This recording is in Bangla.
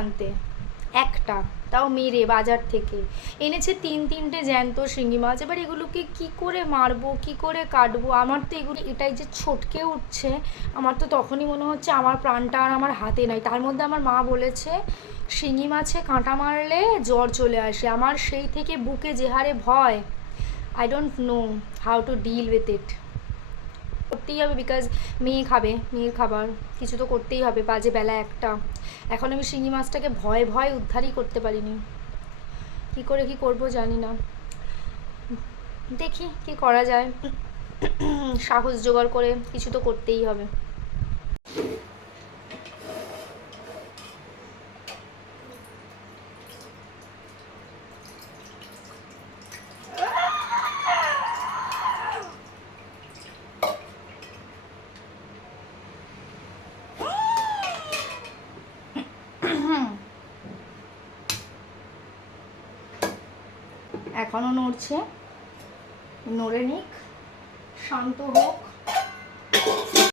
আনতে, একটা, তাও মেরে বাজার থেকে এনেছে 3-3টে জ্যান্ত শিঙি মাছ। এবার এগুলোকে কি করে মারবো, কি করে কাটবো? আমার তো এগুলো এটাই যে ছটকে উঠছে, আমার তো তখনই মনে হচ্ছে আমার প্রাণটা আর আমার হাতে নাই। তার মধ্যে আমার মা বলেছে শিঙি মাছে কাঁটা মারলে জ্বর চলে আসে। আমার সেই থেকে বুকে যে হারে ভয়, I don't know how to deal with it. করতেই হবে, বিকজ মেয়ে খাবে, মেয়ের খাবার কিছু তো করতেই হবে। বাজে বেলা একটা, এখন আমি শিঙি মাছটাকে ভয়ে ভয়ে উদ্ধারই করতে পারিনি। কি করে কি করব জানি না, দেখি কি করা যায়। সাহস জোগাড় করে কিছু তো করতেই হবে। এখনও নড়ছে, নড়ে নিক, শান্ত হোক।